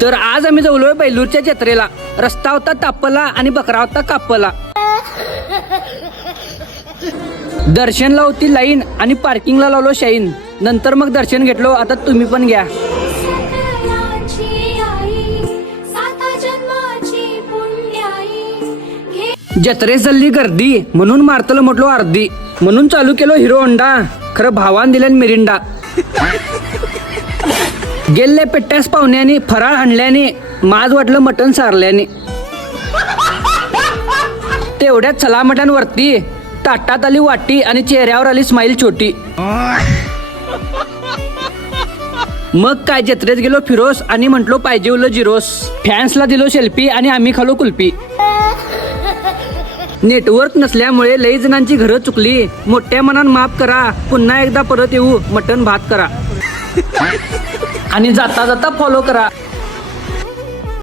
तर आज आम्ही जवलोय बेलूरच्या जत्रेला. रस्ता होता तापला आणि बकरा होता कापला. दर्शनला होती लाईन आणि पार्किंगला लावलो शाईन. नंतर मग दर्शन घेतलो. आता तुम्ही पण घ्या. जत्रेस झाली गर्दी म्हणून मारतलं म्हटलो अर्धी. म्हणून चालू केलो हिरो होंडा. खरं भावान दिल्यान मिरिंडा. गेले पेट्यास पाहुण्याने फराळ आणल्याने माज वाटलं मटण सारल्याने. तेवढ्यात चला मटणवरती ताटात आली वाटी आणि चेहऱ्यावर आली स्माईल छोटी. मग काय जत्रेत गेलो फिरोस आणि म्हटलो पाहिजे उल जिरोस. फॅन्सला दिलो सेल्फी आणि आम्ही खालो कुल्फी. नेटवर्क नसल्यामुळे लई जणांची घरं चुकली. मोठ्या मनान माफ करा. पुन्हा एकदा परत येऊ मटण भात करा. आणि जाता जाता फॉलो करा.